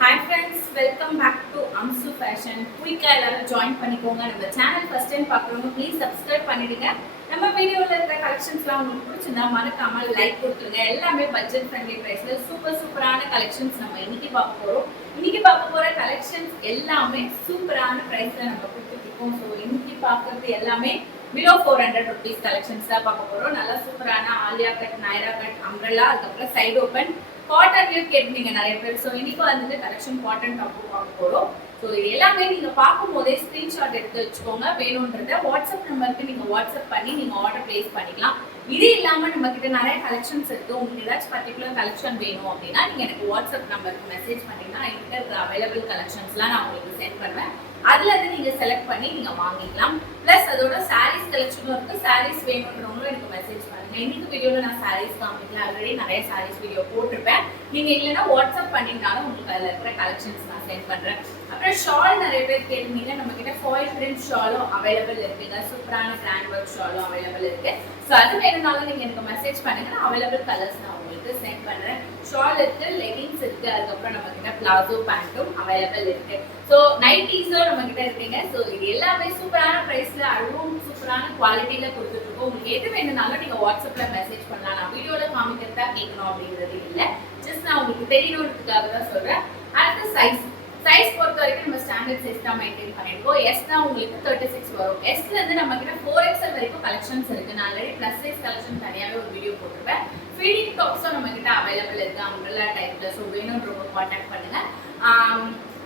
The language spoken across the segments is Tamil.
Hi friends, welcome back to Amsu Fashion. Quick-ஆ எல்லாரும் ஜாயின் பண்ணிக்கோங்க. நம்ம சேனல் ஃபர்ஸ்ட் டைம் பார்க்குறவங்க ப்ளீஸ் சப்ஸ்கிரைப் பண்ணிடுங்க. நம்ம வீடியோல இருக்கிற கலெக்ஷன்ஸ்லாம் உங்களுக்கு பிடிச்சிருந்தா மறக்காம லைக் கொடுத்துருங்க. எல்லாமே பட்ஜெட் ஃப்ரெண்ட்லி பிரைஸ்ல சூப்பரான கலெக்ஷன்ஸ் நம்ம இன்னைக்கு பார்க்க போறோம். இன்னைக்கு பார்க்க போற கலெக்ஷன்ஸ் எல்லாமே சூப்பரான பிரைஸ்ல நம்ம கொடுத்துட்டு இருக்கோம். ஸோ இன்னைக்கு பார்க்கறது எல்லாமே பிலோ 400 rupees கலெக்ஷன்ஸ் தான் பார்க்க போறோம். நல்லா சூப்பரான Aaliya cut, Naira cut, umbrella, அதுக்கப்புறம் சைடு ஓப்பன் காட்டன்லயே கேட்டீங்க நிறைய பேர். ஸோ இன்னைக்கு வந்துட்டு கலெக்ஷன் காட்டன் டாப் பார்க்க போறோம். ஸோ எல்லாமே நீங்க பார்க்கும் போதே ஸ்கிரீன்ஷாட் எடுத்து வச்சுக்கோங்க. வேணும்ன்றத வாட்ஸ்அப் நம்பருக்கு நீங்க வாட்ஸ்அப் பண்ணி நீங்க ஆர்டர் பிளேஸ் பண்ணிக்கலாம். இது இல்லாம நம்ம கிட்ட நிறைய கலெக்ஷன்ஸ் இருக்கு. உங்களுக்கு ஏதாச்சும் பர்டிகுலர் கலெக்ஷன் வேணும் அப்படின்னா நீங்க எனக்கு வாட்ஸ்அப் நம்பருக்கு மெசேஜ் பண்ணீங்கன்னா என்கிட்ட இருக்கிற அவைலபிள் கலெக்ஷன்ஸ்லாம் நான் உங்களுக்கு சென்ட் பண்ணுவேன். அதுல இருந்து நீங்க செலக்ட் பண்ணி நீங்க வாங்கிக்கலாம். பிளஸ் அதோட சாரீஸ் கலெக்ஷனும் இருக்கு. சாரீஸ் வேணும்ன்றவங்களும் எனக்கு மெசேஜ் பண்ணுங்க. இன்னைக்கு வீடியோல நான் சாரீஸ் காமிக்கல, ஆல்ரெடி நிறைய சாரீஸ் வீடியோ போட்டிருப்பேன். நீங்க இல்லைன்னா வாட்ஸ்அப் பண்ணிங்கனாலும் உங்களுக்கு அதுல இருக்கிற கலெக்ஷன்ஸ் நான் சென்ட் பண்றேன். அப்புறம் ஷால் நிறைய பேர் கேட்டீங்க. நம்ம கிட்ட ஃபாயில் பிரிண்ட் ஷாலும் அவைலபிள் இருக்குங்க. சூப்பரான கிராண்ட் ஒர்க் ஷாலும் அவைலபிள் இருக்கு. ஸோ அது வேணும்னாலும் நீங்க எனக்கு மெசேஜ் பண்ணுங்க. நான் அவைலபிள் கலர்ஸ் நான் உங்களுக்கு சென்ட் பண்றேன். ஷால் இருக்கு, லெகின்ஸ் இருக்கு, அதுக்கப்புறம் நம்ம கிட்ட பிளாசோ பேண்ட்டும் அவைலபிள் இருக்கு. ஸோ நைட்டீஸும் நம்ம கிட்ட இருக்குங்க. ஸோ இது எல்லாமே சூப்பரான பிரைஸ்ல அதுவும் சூப்பரான குவாலிட்டியில கொடுத்துட்டு இருக்கோம். உங்களுக்கு எது வேணும்னாலும் நீங்க வாட்ஸ்அப்ல மெசேஜ் பண்ணலாம். நான் வீடியோல காமிக்கிறதா கேட்கணும் அப்படிங்கிறது இல்லை, ஜஸ்ட் நான் உங்களுக்கு தெரியணுன்றதுக்காக தான் சொல்றேன். அடுத்த சைஸ் பொறுத்த வரைக்கும் நம்ம ஸ்டாண்டர்ட் சைஸ் தான் மெயின்டைன் பண்ணிருக்கோம். எஸ்னா உங்களுக்கு 36 வரும். எஸ்ல இருந்து நம்ம கிட்ட 4XL வரைக்கும் கலெக்ஷன்ஸ் இருக்கு. நான் ஆல்ரெடி பிளஸ் சைஸ் கலெக்ஷன் தனியாவே ஒரு வீடியோ போட்டிருப்பேன். ஃபீடிங் டாப்ஸும் நம்ம கிட்ட அவைலபிள் இருக்கு அம்ப்ரெல்லா டைப்ல. ஸோ வேணும்ன்றவங்க கான்டாக்ட் பண்ணுங்க.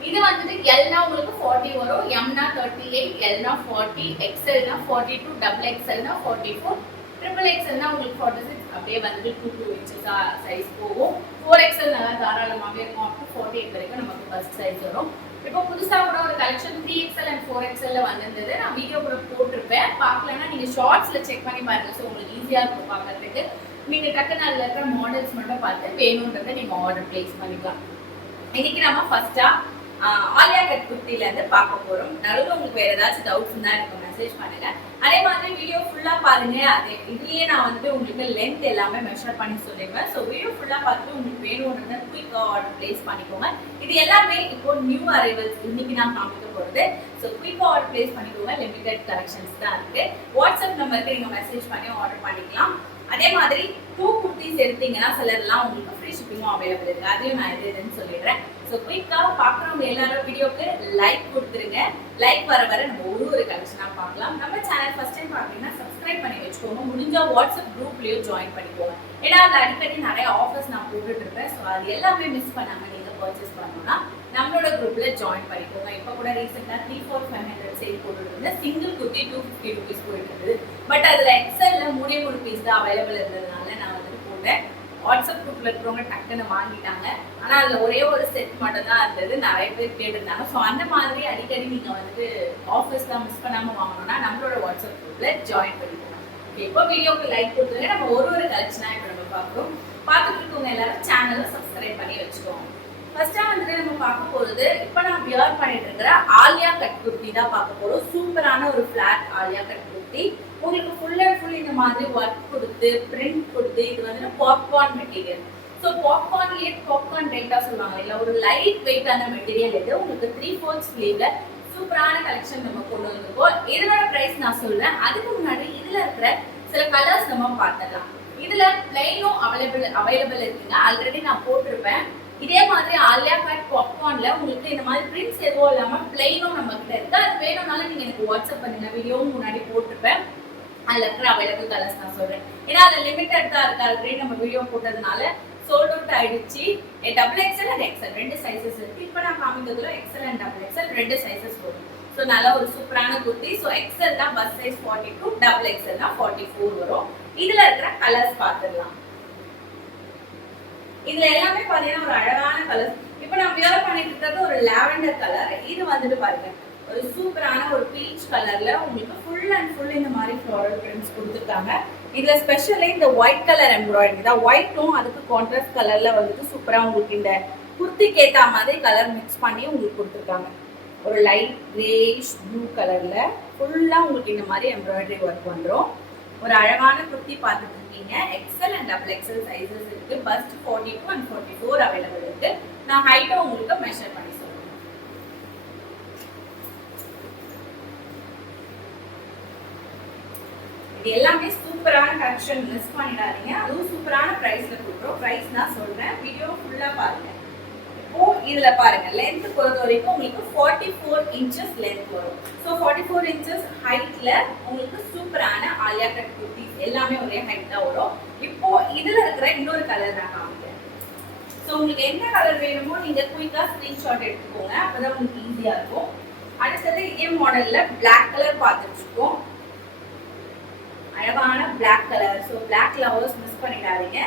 இது வந்துட்டு எல்னா உங்களுக்கு 40 வரும், எம்னா 38, எல்னா 40, எக்ஸ்எல்னா 42, டபுள் எக்ஸ்எல்னா 44, ட்ரிபிள் எக்ஸ்எல்னா உங்களுக்கு 46. அப்படியே வந்துட்டு 2 inches சைஸ் போகும். 4XL நல்லா தாராளமாகவே இருக்கும். அப் டு 48 வரைக்கும் நமக்கு ஃபர்ஸ்ட் சைஸ் வரும். இப்போ புதுசாக கூட ஒரு கலெக்ஷன் 3XL அண்ட் 4XL வந்திருந்தது. நான் வீடியோ கூட போட்டிருப்பேன். பார்க்கலன்னா நீங்க ஷார்ட்ஸ்ல செக் பண்ணி பாருங்க. ஸோ உங்களுக்கு ஈஸியா இருக்கும் பார்க்கறதுக்கு. நீங்க டக்குன்னு அதில் இருக்கிற மாடல்ஸ் மட்டும் பார்த்து வேணுன்றதை நீங்க ஆர்டர் பிளேஸ் பண்ணிக்கலாம். இன்னைக்கு நம்ம ஃபர்ஸ்டா ஆலியா கட் குர்த்தில இருந்து பார்க்க போறோம். நடுவில் உங்களுக்கு வேற ஏதாச்சும் டவுட்ஸ் இருந்தா எனக்கு மெசேஜ் பண்ணுங்க. அதே மாதிரி வீடியோ ஃபுல்லா பாருங்க. அதே இதுலயே நான் வந்துட்டு உங்களுக்கு லென்த் எல்லாமே மெஷர் பண்ணி சொல்லிடுவேன். ஸோ வீடியோ ஃபுல்லா பார்த்துட்டு உங்களுக்கு வேணும்ன்றத குயிக்கா ஆர்டர் பிளேஸ் பண்ணிக்கோங்க. இது எல்லாமே இப்போ நியூ அரைவல்ஸ் இன்னைக்கு நான் காமிக்க போறது. ஸோ குயிக்கா ஆர்டர் பிளேஸ் பண்ணிக்கோங்க. லிமிடெட் கலெக்ஷன்ஸ் தான் இருக்கு. வாட்ஸ்அப் நம்பருக்கு நீங்க மெசேஜ் பண்ணி ஆர்டர் பண்ணிக்கலாம். அதே மாதிரி 2 குர்த்திஸ் எடுத்தீங்கன்னா சிலர்லாம் உங்களுக்கு ஃப்ரீ ஷிப்பிங்கும் அவைலபிள் இருக்கு. அதையும் நான் எதுன்னு சொல்லிடுறேன். ஸோ குயிக்காக பார்க்குறவங்க எல்லாரும் வீடியோக்கு லைக் கொடுத்துருங்க. லைக் வர நம்ம ஒரு கலெக்ஷனாக பார்க்கலாம். நம்ம சேனல் ஃபர்ஸ்ட் டைம் பார்த்தீங்கன்னா சப்ஸ்கிரைப் பண்ணி வச்சுக்கோங்க. முடிஞ்சா வாட்ஸ்அப் குரூப்லேயும் ஜாயின் பண்ணிக்கோங்க. ஏன்னா அது அடிக்கடி நிறைய ஆஃபர்ஸ் நான் போட்டுட்டு இருப்பேன். ஸோ அது எல்லாமே மிஸ் பண்ணாமல் நீங்கள் பர்ச்சேஸ் பண்ணணும்னா நம்மளோட குரூப்ல ஜாயின் பண்ணிக்கோங்க. இப்போ கூட ரீசெண்டாக 3,400 சேல் போட்டுட்டு இருந்தேன். சிங்கிள் குர்த்தி 250 rupees போயிட்டு இருந்தது. பட் அதில் எக்ஸல்ல 3 பீஸ் தான் அவைலபிள் இருந்ததுனால நான் வந்துட்டு போட்டேன். வாட்ஸ்அப் குரூப்ல இருக்கிறவங்க டக்குன்னு வாங்கிட்டாங்க. ஆனா அதுல ஒரே ஒரு செட் மட்டும் தான் இருந்தது. நிறைய பேர் கேட்டிருந்தாங்க. ஸோ அந்த மாதிரி அடிக்கடி நீங்க வந்துட்டு ஆஃபர்ஸ்லாம் மிஸ் பண்ணாம வாங்கணும்னா நம்மளோட வாட்ஸ்அப் குரூப்ல ஜாயின் பண்ணிக்கோங்க. இப்போ வீடியோக்கு லைக் கொடுத்துருங்க. நம்ம ஒரு கலெக்ஷனா இப்போ நம்ம பார்க்குறோம். பார்த்துட்டு இருக்கவங்க எல்லாரும் சேனலை சப்ஸ்கிரைப் பண்ணி வச்சுக்கோங்க. ஃபர்ஸ்டா வந்துட்டு நம்ம பார்க்க போறது இப்போ நான் வியர் பண்ணிட்டு இருக்கிற ஆலியா கட் குர்த்தி தான் பார்க்க போறோம். சூப்பரான ஒரு ஃபிளாட் ஆலியா கட் குர்த்தி. உங்களுக்கு ஃபுல் அண்ட் ஃபுல் இந்த மாதிரி ஒர்க் கொடுத்து பிரிண்ட் கொடுத்து இது வந்து பாப்கார்ன் மெட்டீரியல். ஸோ பாப்கார்ன் ரேட்டா சொல்லுவாங்க. இல்லை ஒரு லைட் வெயிட்டான மெட்டீரியல் இது. உங்களுக்கு 3/4 ஸ்லீவ்ல சூப்பரான கலெக்ஷன் நம்ம கொண்டு வந்திருக்கோம். இதோட பிரைஸ் நான் சொல்றேன். அதுக்கு முன்னாடி இதுல இருக்கிற சில கலர்ஸ் நம்ம பார்த்துடலாம். இதுல பிளைனும் அவைலபிள் இருக்குங்க. ஆல்ரெடி நான் போட்டிருப்பேன். இதே மாதிரி ஆலியா கட் பாப்கார்ன்ல உங்களுக்கு இந்த மாதிரி பிரிண்ட்ஸ் எதுவும் இல்லாம பிளைனும் நம்ம கிட்ட இருக்கு. அது வேணும்னாலும் நீங்க எனக்கு வாட்ஸ்அப் பண்ணுங்க. வீடியோவும் முன்னாடி போட்டிருப்பேன். அதுல இருக்கிற அவைலபிள் கலர்ஸ் நான் சொல்றேன். ஏன்னா அது லிமிட்டட் தான் இருக்கு. ஆல்ரெடி நம்ம வீடியோ போட்டதுனால சோல்ட் அவுட் ஆயிடுச்சு. Double XL and XL 2 sizes இருக்கு. இப்போ நான் காமிக்கிறதுல XL and double XL 2 sizes வரும். ஸோ நல்ல ஒரு சூப்பரான குர்த்தி. ஸோ எக்ஸ்எல் தான் பஸ் சைஸ் 42, டபுள் எக்ஸ்எல் தான் 44 வரும். இதுல இருக்கிற கலர்ஸ் பார்த்துடலாம். இதுல எல்லாமே பாத்தீங்கன்னா ஒரு அழகான கலர். இப்போ நான் வியர் பண்ணிட்டு இருக்கிறது ஒரு லாவெண்டர் கலர். இது வந்துட்டு பாருங்க ஒரு சூப்பரான ஒரு பீச் கலர்ல உங்களுக்கு ஃபுல் அண்ட் ஃபுல் இந்த மாதிரி ஃப்ளோரல் பிரிண்ட்ஸ் கொடுத்துருக்காங்க. இதுல ஸ்பெஷலி இந்த ஒயிட் கலர் எம்ப்ராய்டரி தான். ஒயிட்டும் அதுக்கு கான்ட்ராஸ்ட் கலர்ல வந்துட்டு சூப்பரா உங்களுக்கு இந்த குர்த்திக்கு ஏற்ற மாதிரி கலர் மிக்ஸ் பண்ணி உங்களுக்கு கொடுத்துருக்காங்க. ஒரு லைட் கிரேஷ் ப்ளூ கலர்ல ஃபுல்லா உங்களுக்கு இந்த மாதிரி எம்ப்ராய்டரி ஒர்க் வந்துடும். ஒரு அழகான குர்த்தி பார்த்துட்டு இருக்கீங்க. XL and and double XL sizes இருக்கு. பஸ்ட் 42 and 44 அவைலபிள் இருக்கு. நான் ஹைட்டை உங்களுக்கு மெஷர் பண்ணி சொல்றேன். இது எல்லாமே சூப்பரான கலெக்ஷன், மிஸ் பண்ணிடாதீங்க. அதுவும் சூப்பரான பிரைஸ்ல கொடுக்குறோம். பிரைஸ் நான் சொல்றேன், வீடியோ ஃபுல்லா பாருங்க. இப்போ இதுல பாருங்க, லென்த் பொறுத்த வரைக்கும் உங்களுக்கு 44 இன்ச்சஸ் லென்த் வரும். ஸோ 44 இன்ச்சஸ் ஹைட்ல உங்களுக்கு சூப்பரான ஆலியா கட் குர்த்திஸ் எல்லாமே ஒரே ஹைட் தான் வரும். இப்போ இதுல இருக்கிற இன்னொரு கலர் நான் காமிக்கிறேன். ஸோ உங்களுக்கு என்ன கலர் வேணுமோ நீங்க குயிக்கா ஸ்கிரீன்ஷாட் எடுத்துக்கோங்க, அப்பதான் உங்களுக்கு ஈஸியா இருக்கும். அடுத்தது இதே மாடல்ல பிளாக் கலர் பார்த்துட்டு இருக்கோம். அழகான black colour. So black lovers miss பண்ணிடாதீங்க.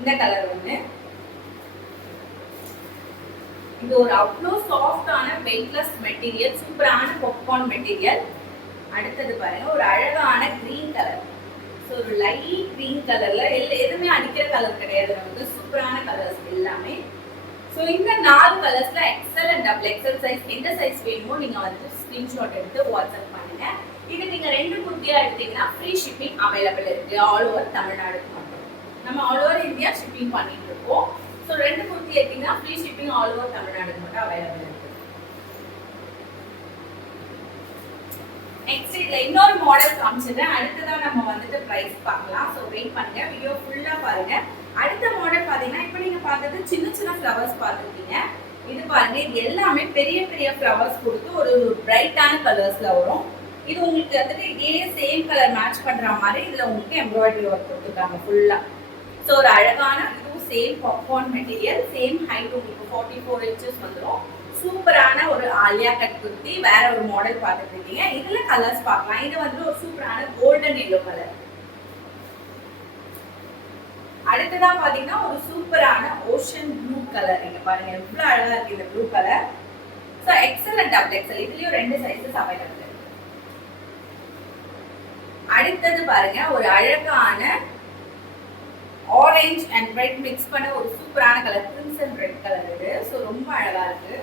இந்த கலர் ஒன்று. இது ஒரு அவ்வளோ சாஃப்டான வெயிட்லெஸ் மெட்டீரியல், சூப்பரான பாப்கார்ன் மெட்டீரியல். அடுத்தது பாருங்க, ஒரு அழகான கிரீன் கலர். ஸோ ஒரு லைட் கிரீன் கலர்ல எதுவுமே அடிக்கிற கலர் கிடையாது, நமக்கு சூப்பரான கலர்ஸ் எல்லாமே. ஸோ இந்த 4 கலர்ஸ்ல XL and double XL size எந்த சைஸ் வேணுமோ நீங்க வந்து ஸ்கிரீன்ஷாட் எடுத்து வாட்ஸ்அப் பண்ணுங்க. இது நீங்க 2 குர்த்தியா எடுத்தீங்கன்னா ஃப்ரீ ஷிப்பிங் அவைலபிள் இருக்கு, ஆல் ஓவர் தமிழ்நாடுக்கு மட்டும். நம்ம ஆல் ஓவர் இந்தியா ஷிப்பிங் பண்ணிட்டு இருக்கோம். ஸோ 2 குர்த்தி எடுத்தீங்கன்னா ஃப்ரீ ஷிப்பிங் ஆல் ஓவர் தமிழ்நாடுக்கு மட்டும் அவைலபிள் இருக்கு. நெக்ஸ்ட் இதுல இன்னொரு மாடல் காமிச்சிடுறேன். அடுத்ததான் நம்ம வந்துட்டு பிரைஸ் பார்க்கலாம். ஸோ வெயிட் பண்ணுங்க, வீடியோ ஃபுல்லா பாருங்க. அடுத்த மாடல் பாத்தீங்கன்னா இப்போ நீங்க பார்த்தது சின்ன சின்ன ஃப்ளவர்ஸ் பார்த்துருக்கீங்க. இது பாருங்க, இது எல்லாமே பெரிய பெரிய ஃப்ளவர்ஸ் கொடுத்து ஒரு பிரைட்டான கலர்ஸ்ல வரும். இது உங்களுக்கு வந்துட்டு இதே சேம் கலர் மேட்ச் பண்ற மாதிரி இதுல உங்களுக்கு எம்ப்ராய்டரி ஒர்க் கொடுத்துருக்காங்க ஃபுல்லா. ஸோ ஒரு அழகான இதுவும் same popcorn material, same height உங்களுக்கு 44 இன்ச்சஸ் வந்துடும். சூப்பரான ஒரு ஆலியா கட் குர்த்தி. வேற ஒரு மாடல் பார்த்துட்டு இருக்கீங்க. இதுல கலர்ஸ் பார்க்கலாம். இது வந்து ஒரு சூப்பரான கோல்டன் எல்லோ கலர். அடுத்ததா பாத்தீங்கன்னா ஒரு சூப்பரான ஓஷன் ப்ளூ கலர். இங்க பாருங்க எவ்வளவு அழகா இருக்கு இந்த blue colour. So XL and double XL இதுலயும் 2 சைஸஸ் அவைலபிள். அடுத்தது பாருங்க, ஒரு அழகான ஆரஞ்சு அண்ட் ரெட் மிக்ஸ் பண்ண ஒரு சூப்பரான கலர், கிரிம்சன் ரெட் கலர் இது. ஸோ ரொம்ப அழகா இருக்கு.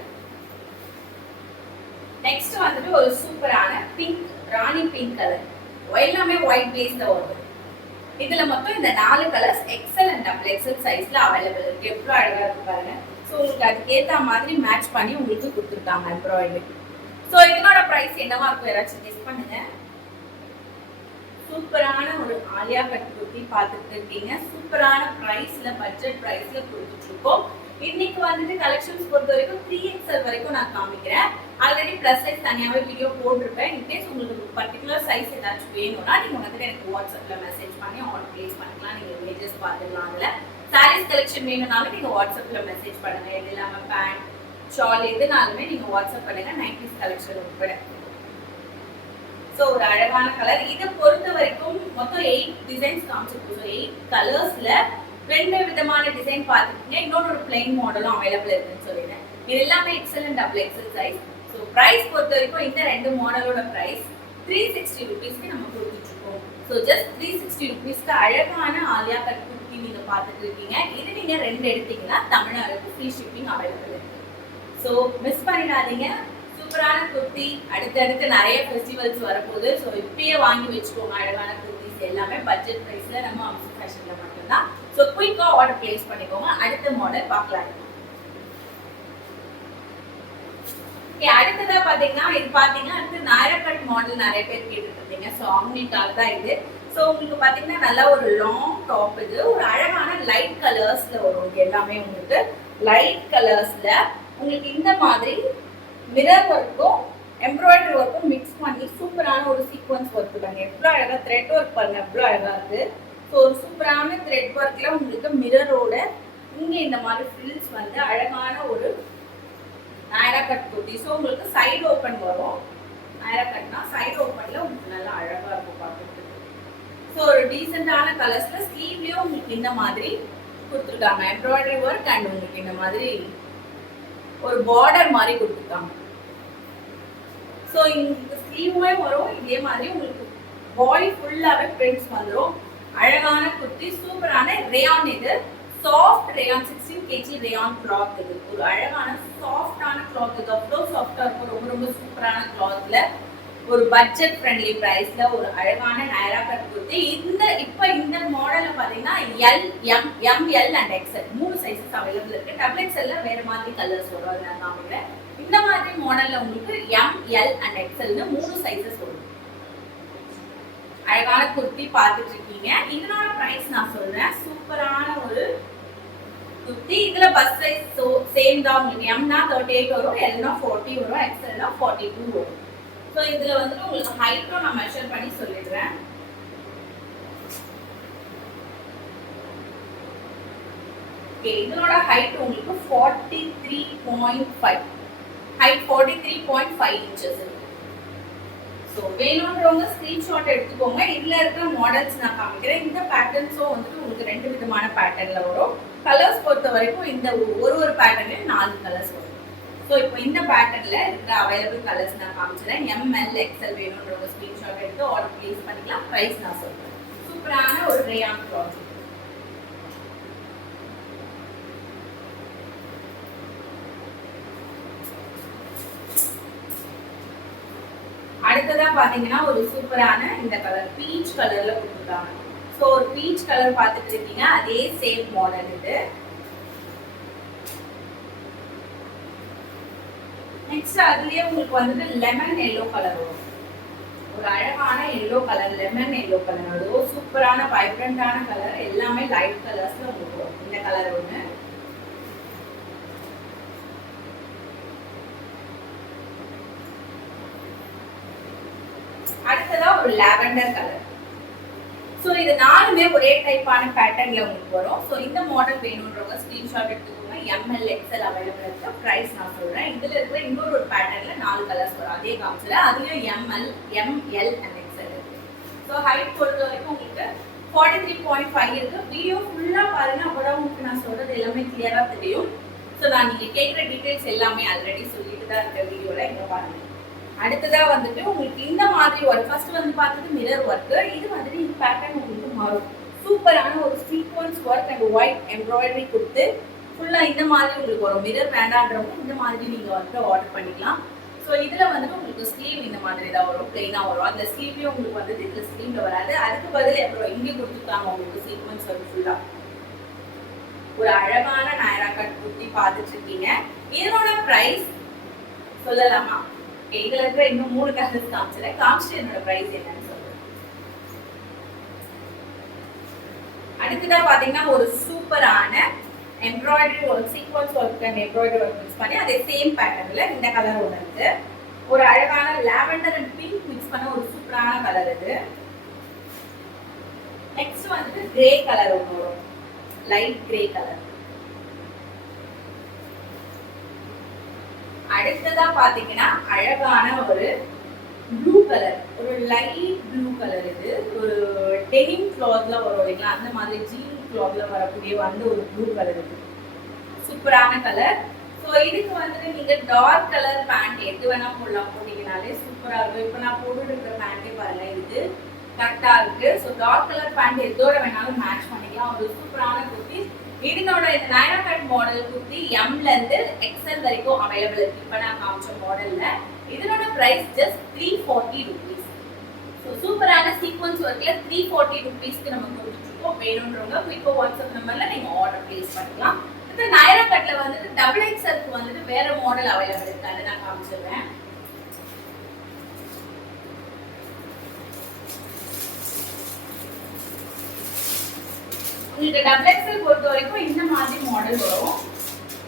நெக்ஸ்ட் வந்துட்டு ஒரு சூப்பரான பிங்க், ராணி பிங்க் கலர். எல்லாமே ஒயிட் பேஸ்ல வருது. இதுல மொத்தம் இந்த 4 colours XL and double XL சைஸ்ல அவைலபிள் இருக்கு. எவ்வளவு அழகா இருக்கு பாருங்க. ஸோ உங்களுக்கு அதுக்கு ஏற்ற மாதிரி மேட்ச் பண்ணி உங்களுக்கு கொடுத்துருக்காங்க எம்ப்ராய்டரி. ஸோ இதனோட பிரைஸ் என்னவா இருக்கும் யாராச்சும் கெஸ் பண்ணுங்க. சூப்பரான ஒரு ஆலியா கட் குர்த்தி பார்த்துட்டு இருக்கீங்க. சூப்பரான பிரைஸ்ல, பட்ஜெட் பிரைஸ்ல கொடுத்துட்டு இருக்கோம். இன்னைக்கு வந்துட்டு கலெக்ஷன்ஸ் பொறுத்த வரைக்கும் 3XL வரைக்கும் நான் காமிக்கிறேன். ஆல்ரெடி பிளஸ் சைஸ் தனியாவே வீடியோ போட்டிருப்பேன். இன்கேஸ் உங்களுக்கு பர்டிகுலர் சைஸ் ஏதாச்சும் வேணும்னா நீங்க வந்துட்டு எனக்கு வாட்ஸ்அப்ல மெசேஜ் பண்ணி ஆர்டர் பிளேஸ் பண்ணிக்கலாம். நீங்க இமேஜஸ் பார்த்துக்கலாம். அதுல சாரீஸ் கலெக்ஷன் வேணும்னாலும் நீங்க வாட்ஸ்அப்ல மெசேஜ் பண்ணுங்க. இது இல்லாம பேண்ட், ஷால் எதுனாலுமே நீங்க வாட்ஸ்அப் பண்ணுங்க. 90s கலெக்ஷன் உட்பட. ஸோ ஒரு அழகான கலர். இதை பொறுத்த வரைக்கும் மொத்தம் 8 டிசைன்ஸ் காமிச்சிருக்கோம். ஸோ 8 கலர்ஸ்ல 2 விதமான டிசைன் பார்த்துருக்கீங்க. இன்னொரு ஒரு பிளைன் மாடலும் அவைலபிள் இருக்குன்னு சொல்லிடுறேன். இது எல்லாமே XL and double XL size. So price பொறுத்த வரைக்கும் இந்த 2 மாடலோட பிரைஸ் 360 rupeesக்கு நம்ம கொடுத்துட்டு இருக்கோம். ஸோ ஜஸ்ட் 360 rupeesக்கு அழகான ஆலியா கட் குர்த்தி நீங்க பார்த்துட்டு இருக்கீங்க. இது நீங்க 2 எடுத்தீங்கன்னா தமிழ்நாடுக்கு ஃப்ரீ ஷிப்பிங் அவைலபிள் இருக்கு. ஸோ மிஸ் பண்ணிடாதீங்க. சூப்பரான குர்த்தி. அடுத்தடுத்து நிறைய ஃபெஸ்டிவல்ஸ் வரப்போகுது. ஸோ இப்பயே வாங்கி வச்சுக்கோங்க. அழகான குர்த்திஸ் எல்லாமே பட்ஜெட் ப்ரைஸ்ல நம்ம அம்சு ஃபேஷன்ல மட்டும்தான். ஸோ குயிக்கா ஆர்டர் பிளேஸ் பண்ணிக்கோங்க. அடுத்த மாடல் பார்க்கலாம். அடுத்ததா பாத்தீங்கன்னா இது பாத்தீங்கன்னா அடுத்து நாயரா கட் மாடல் நிறைய பேர் கேட்டுட்டு இருந்தீங்க. ஸோ அவங்களுக்காக தான் இது. ஸோ உங்களுக்கு பாத்தீங்கன்னா நல்லா ஒரு லாங் டாப். இது ஒரு அழகான லைட் கலர்ஸ்ல வரும். இது எல்லாமே உங்களுக்கு லைட் கலர்ஸ்ல உங்களுக்கு இந்த மாதிரி மிரர் ஒர்க்கும் எம்ப்ராய்டரி ஒர்க்கும் மிக்ஸ் பண்ணி சூப்பரான ஒரு சீக்வன்ஸ் ஒர்க் இருக்காங்க. எவ்வளோ அழகா த்ரெட் ஒர்க் பாருங்க, எவ்வளோ அழகா இருக்கு. ஸோ ஒரு சூப்பரான த்ரெட் ஒர்க்ல உங்களுக்கு மிரரோட இங்க இந்த மாதிரி ஃபில்ஸ் வந்து அழகான ஒரு நாயரா கட் குர்த்தி. ஸோ உங்களுக்கு சைடு ஓப்பன் வரும். நாயரா கட்னா சைடு ஓப்பன்ல உங்களுக்கு நல்லா அழகா இருக்கும் பார்த்துட்டு. ஸோ ஒரு டீசெண்டான கலர்ஸ்ல ஸ்லீவ்லயும் உங்களுக்கு இந்த மாதிரி கொடுத்துருக்காங்க எம்ப்ராய்டரி ஒர்க் அண்ட் உங்களுக்கு இந்த மாதிரி ஒரு பார்டர் மாதிரி கொடுத்துருக்காங்க. ஸோ இந்த ஸ்லீவுமே வரும். இதே மாதிரி உங்களுக்கு பாடி ஃபுல்லாகவே பிரிண்ட்ஸ் வந்துடும். அழகான குர்த்தி, சூப்பரான ரேயான். இது soft rayon, 16 kg rayon cloth. இது ஒரு அழகான சாஃப்டான கிளாத். இது அவ்வளோ சாஃப்டாக இருக்கும். ரொம்ப ரொம்ப சூப்பரான கிளாத்ல ஒரு பட்ஜெட் ஃப்ரெண்ட்லி பிரைஸ்ல ஒரு அழகான நைரா கட் குர்த்தி. இந்த மாடல்ல பாத்தீங்கன்னா L, M, ML and XL 3 sizes available இருக்கு. டபுள் எக்ஸ்எல்ல வேற மாதிரி கலர்ஸ் வரும். அதை நான் காமிக்கிறேன். இந்த மாதிரி மாடல்ல உங்களுக்கு எம், எல் அண்ட் எக்ஸ்எல்னு 3 சைஸஸ் வரும். அழகான குர்த்தி பார்த்துட்டு இருக்கீங்க. இதனோட பிரைஸ் நான் சொல்றேன். சூப்பரான ஒரு குர்த்தி. இதுல பஸ் சைஸ் சேம் தான். உங்களுக்கு எம்னா 38 வரும், எல்னா 40 வரும், எக்ஸ்எல்னா 42 வரும். ஸோ இதுல வந்துட்டு உங்களுக்கு ஹைட்டும் நான் மெஷர் பண்ணி சொல்லிடுறேன். இதனோட ஹைட் உங்களுக்கு 43.5, ஹைட் 43.5 இன்ச்சஸ் இருக்கு. ஸோ வேணும்ன்றவங்க ஸ்கிரீன்ஷாட் எடுத்துக்கோங்க. இதுல இருக்கிற மாடல்ஸ் நான் காமிக்கிறேன். இந்த பேட்டர்ன்ஸும் வந்துட்டு உங்களுக்கு 2 விதமான பேட்டர்ன்ல வரும். கலர்ஸ் பொறுத்த வரைக்கும் இந்த ஒரு பேட்டர்ன்லயும் 4 கலர்ஸ் வரும். ஸோ இப்போ இந்த பேட்டர்ன்ல இருக்கிற அவைலபிள் கலர்ஸ் நான் காமிச்சிடறேன். எம்எல், எக்ஸ்எல் வேணும்ன்றவங்க ஸ்கிரீன்ஷாட் எடுத்து ஆர்டர் பிளேஸ் பண்ணிக்கலாம். ப்ரைஸ் நான் சொல்றேன். சூப்பரான ஒரு ரேயான் கிளாத். அடுத்ததா பாத்தீங்கன்னா ஒரு சூப்பரான இந்த கலர் பீச் கலர்ல கொடுத்துருக்காங்க. ஸோ ஒரு பீச் கலர் பார்த்துட்டு இருக்கீங்க. அதே சேம் மாடல் இது. நெக்ஸ்ட் அதுலயே உங்களுக்கு வந்துட்டு லெமன் எல்லோ கலர் வரும். ஒரு அழகான yellow colour, lemon yellow colour வரும். சூப்பரான வைப்ரண்டான கலர். எல்லாமே லைட் கலர்ஸ்ல உங்களுக்கு வரும். இந்த கலர் ஒண்ணு. அடுத்ததா ஒரு லாவெண்டர் கலர். ஸோ இது 4மே ஒரே டைப்பான பேட்டர்ன்ல உங்களுக்கு வரும். ஸோ இந்த மாடல் வேணும்ன்றவங்க ஸ்கிரீன்ஷாட் எடுத்துக்கோங்க. எம்எல், எக்ஸ்எல் அவைலபிள் இருக்கு. பிரைஸ் நான் சொல்றேன். இதுல இருக்கிற இன்னொரு ஒரு பேட்டர்ன்ல 4 கலர்ஸ் வரும். அதே காமிச்சல அதுலயும் எம்எல், எம்எல் அண்ட் எக்ஸ்எல் இருக்கு. ஸோ ஹைட் பொறுத்த வரைக்கும் உங்களுக்கு 43.5 இருக்கு. வீடியோ ஃபுல்லா பாருங்க. அப்பதான் உங்களுக்கு நான் சொல்றது எல்லாமே கிளியரா தெரியும். ஸோ நான் நீங்க கேட்குற டீடைல்ஸ் எல்லாமே ஆல்ரெடி சொல்லிட்டு தான் இருக்க வீடியோல. இங்க பாருங்க. அடுத்ததா வந்துட்டு உங்களுக்கு இந்த மாதிரி ஒர்க். ஃபர்ஸ்ட் வந்து பார்த்தது மிரர் ஒர்க். இது வந்துட்டு இந்த பேட்டர்ன் உங்களுக்கு மாறும். சூப்பரான ஒரு sequence work and white embroidery கொடுத்து ஃபுல்லா இந்த மாதிரி உங்களுக்கு வரும். மிரர் வேண்டான்றவங்க இந்த மாதிரி நீங்க வந்து ஆர்டர் பண்ணிக்கலாம். ஸோ இதுல வந்துட்டு உங்களுக்கு ஸ்லீவ் இந்த மாதிரி தான் வரும். பிளெயினா வரும். அந்த ஸ்லீவ்லயும் உங்களுக்கு வந்துட்டு இதுல ஸ்லீவ்ல வராது. அதுக்கு பதில் அப்புறம் இங்கே கொடுத்துருக்காங்க உங்களுக்கு சீக்வன்ஸ் ஒர்க் ஃபுல்லா. ஒரு அழகான நைரா கட் குர்த்தி பார்த்துட்டு இருக்கீங்க. இதனோட பிரைஸ் சொல்லலாமா? இதுல இருக்கிற இன்னும் 3 கலர்ஸ் காமிச்சிட்டேன். காமிச்சிட்டு என்னோட பிரைஸ் என்னன்னு சொல்றேன். அடுத்ததா பாத்தீங்கன்னா ஒரு சூப்பரான embroidery work, sequence work and embroidery work mix பண்ணி அதே சேம் பேட்டர்ன்ல இந்த கலர் ஒன்று இருக்கு. ஒரு அழகான லாவெண்டர் அண்ட் பிங்க் மிக்ஸ் பண்ண ஒரு சூப்பரான கலர் இது. நெக்ஸ்ட் வந்துட்டு கிரே கலர் ஒன்று வரும். Light grey colour. அடுத்ததா பாத்தீங்கன்னா அழகான ஒரு ப்ளூ கலர், ஒரு லைட் ப்ளூ கலர். இது ஒரு டெனிம் கிளாத்ல வரும் இல்லைங்களா, அந்த மாதிரி ஜீன் கிளாத்ல வரக்கூடிய அந்த ஒரு ப்ளூ கலர். இது சூப்பரான கலர். ஸோ இதுக்கு வந்துட்டு நீங்க டார்க் கலர் பேண்ட் எது வேணா போடலாம். போட்டீங்கனாலே சூப்பரா இருக்கும். இப்போ நான் போட்டுட்டு இருக்கிற பேண்டே பாருங்க, இது கரெக்டா இருக்கு. ஸோ டார்க் கலர் பேண்ட் எதோட வேணாலும் மேட்ச் பண்ணிக்கலாம். ஒரு சூப்பரான குர்த்தி. இதனோட இந்த நைரா கட் மாடல் குர்த்தி எம்ல இருந்து எக்ஸ்எல் வரைக்கும் அவைலபிள் இருக்கு. இப்போ நான் காமிச்ச மாடல்ல இதனோட பிரைஸ் ஜஸ்ட் 340 rupees. ஸோ சூப்பரான சீக்வன்ஸ் ஒர்க்ல 340 rupeesக்கு நம்ம கொடுத்துட்டு இருக்கோம். வேணும்ன்றவங்க குயிக்கோ வாட்ஸ்அப் நம்பர்ல நீங்க ஆர்டர் பிளேஸ் பண்ணிக்கலாம். இந்த நைரா கட்ல வந்துட்டு டபுள் எக்ஸ்எல்க்கு வந்துட்டு வேற மாடல் அவைலபிள் இருக்கு. அதை நான் காமிச்சிடுறேன். உங்களுக்கு டபுள் எக்ஸ்எல் பொறுத்த வரைக்கும் இந்த மாதிரி மாடல் வரும்.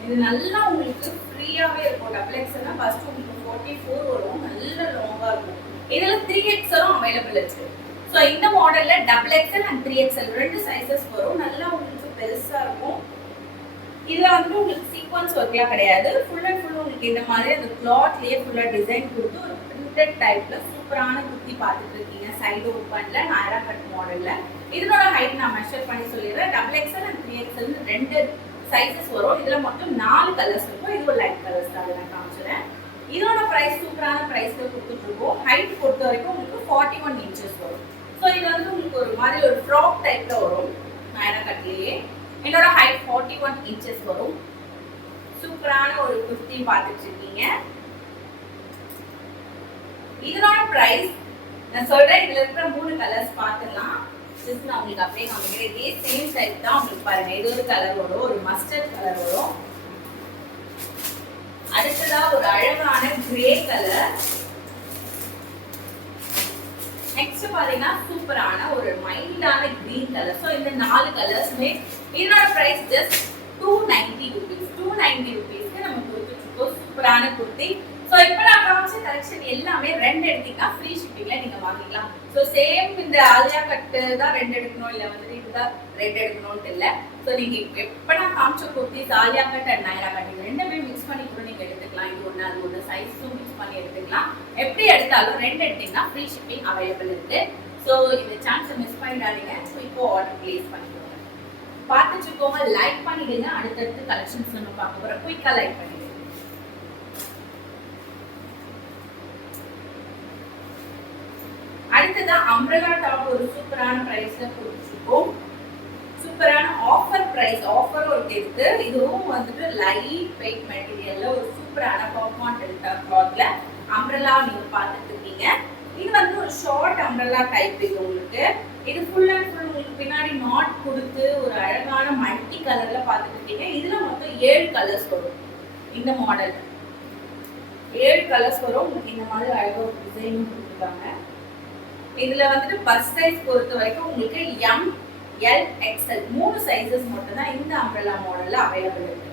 இது நல்லா உங்களுக்கு ஃப்ரீயாவே இருக்கும். டபுள் எக்ஸ்எல்னா ஃபர்ஸ்ட் உங்களுக்கு 44 வரும். நல்ல லாங்கா இருக்கும். இதுல 3XLம் அவைலபிள் இருக்கு. ஸோ இந்த மாடல்ல double XL and 3XL 2 sizes வரும். நல்லா உங்களுக்கு பெருசா இருக்கும். இதுல வந்து உங்களுக்கு சீக்வன்ஸ் ஒர்க்லாம் கிடையாது. ஃபுல் அண்ட் ஃபுல் உங்களுக்கு இந்த மாதிரி அந்த கிளாத்லயே ஃபுல்லா டிசைன் கொடுத்து ஒரு பிரிண்டட் டைப்ல சூப்பரான குர்த்தி பார்த்துட்டு இருக்கீங்க. சைடு ஓப்பன்ல நைரா கட் மாடல்ல. இதனோட ஹைட் நான் மெஷர் பண்ணி சொல்லிடுறேன். Double XL and 3XL 2 sizes வரும். இதுல மொத்தம் 4 கலர்ஸ் இருக்கும். இது ஒரு லைட் கலர்ஸ் தான் நான் காமிச்சிடுறேன். இதோட பிரைஸ் சூப்பரான பிரைஸ்ல கொடுத்துட்டு இருக்கோம். ஹைட் பொறுத்த வரைக்கும் உங்களுக்கு 41 inches வரும். ஸோ இது வந்து உங்களுக்கு ஒரு மாதிரி ஒரு ஃப்ராக் டைப்ல வரும் நைரா கட்லயே. என்னோட ஹைட் 41 inches வரும். சூப்பரான ஒரு குர்த்தி பார்த்துட்டு இருக்கீங்க. இதனோட பிரைஸ் நான் சொல்றேன். இதுல இருக்கிற 3 கலர்ஸ் பார்த்துடலாம். ஜஸ்ட் நான் உங்களுக்கு அப்படியே காமிக்கிறேன். இதே சேம் டைப் தான் உங்களுக்கு பாருங்க. இது ஒரு கலர் வரும், ஒரு மஸ்டர்ட் கலர் வரும். அடுத்ததா ஒரு அழகான கிரே கலர். நெக்ஸ்ட் பாத்தீங்கன்னா சூப்பரான ஒரு மைல்டான கிரீன் கலர். ஸோ இந்த 4 கலர்ஸ்மே இதனோட பிரைஸ் ஜஸ்ட் 290 rupees. 290 rupeesக்கு நம்ம கொடுத்துருக்கோம் சூப்பரான குர்த்தி. ஸோ இப்போ நான் காமிச்ச கலெக்ஷன் எல்லாமே 2 எடுத்தீங்கன்னா ஃப்ரீ ஷிப்பிங்ல நீங்க வாங்கிக்கலாம். ஸோ சேம் இந்த ஆலியா கட்டு தான் 2 எடுக்கணும், இல்லை வந்துட்டு இதுதான் 2 எடுக்கணும்னு இல்லை. ஸோ நீங்க எப்போ நான் காமிச்ச kurtis Aaliya cut and Naira cut இது ரெண்டுமே மிக்ஸ் பண்ணி கூட நீங்க எடுத்துக்கலாம். இது ஒன்று அது ஒன்று சைஸும் மிக்ஸ் பண்ணி எடுத்துக்கலாம். எப்படி எடுத்தாலும் 2 எடுத்தீங்கன்னா ஃப்ரீ ஷிப்பிங் அவைலபிள் இருக்கு. ஸோ இந்த சான்ஸை மிஸ் பண்ணிடாதீங்க. ஸோ இப்போ ஆர்டர் பிளேஸ் பண்ணிக்கோங்க. பார்த்துச்சுக்கோங்க, லைக் பண்ணிடுங்க. அடுத்தடுத்து கலெக்ஷன்ஸ் நம்ம பார்க்க போறோம். குயிக்கா லைக் பண்ணிடுங்க. அடுத்ததா அம்ப்ரெல்லா டாப் ஒரு சூப்பரான பிரைஸ்ல கொடுத்துருக்கோம். சூப்பரான ஆஃபர் பிரைஸ், ஆஃபர் ஒரு இருக்கு. இதுவும் வந்துட்டு லைட் வெயிட் மெட்டீரியல்ல ஒரு சூப்பரான பாப்கார்ன் டெல்டா கிளாத்ல அம்ப்ரெல்லா நீங்க பார்த்துட்டு இருக்கீங்க. இது வந்து ஒரு ஷார்ட் அம்ப்ரெல்லா டைப். இது உங்களுக்கு இது ஃபுல் அண்ட் ஃபுல் உங்களுக்கு பின்னாடி நாட் கொடுத்து ஒரு அழகான மல்டி கலர்ல பார்த்துட்டு இருக்கீங்க. இதுல மொத்தம் 7 கலர்ஸ் வரும். இந்த மாடல் 7 கலர்ஸ் வரும். உங்களுக்கு இந்த மாதிரி அழகா ஒரு டிசைனும் கொடுத்துருக்காங்க. இதுல வந்துட்டு பஸ் சைஸ் பொறுத்த வரைக்கும் உங்களுக்கு M, L, XL 3 சைஸஸ் மட்டும் தான் இந்த அம்ப்ரெல்லா மாடல்ல அவைலபிள் இருக்கு.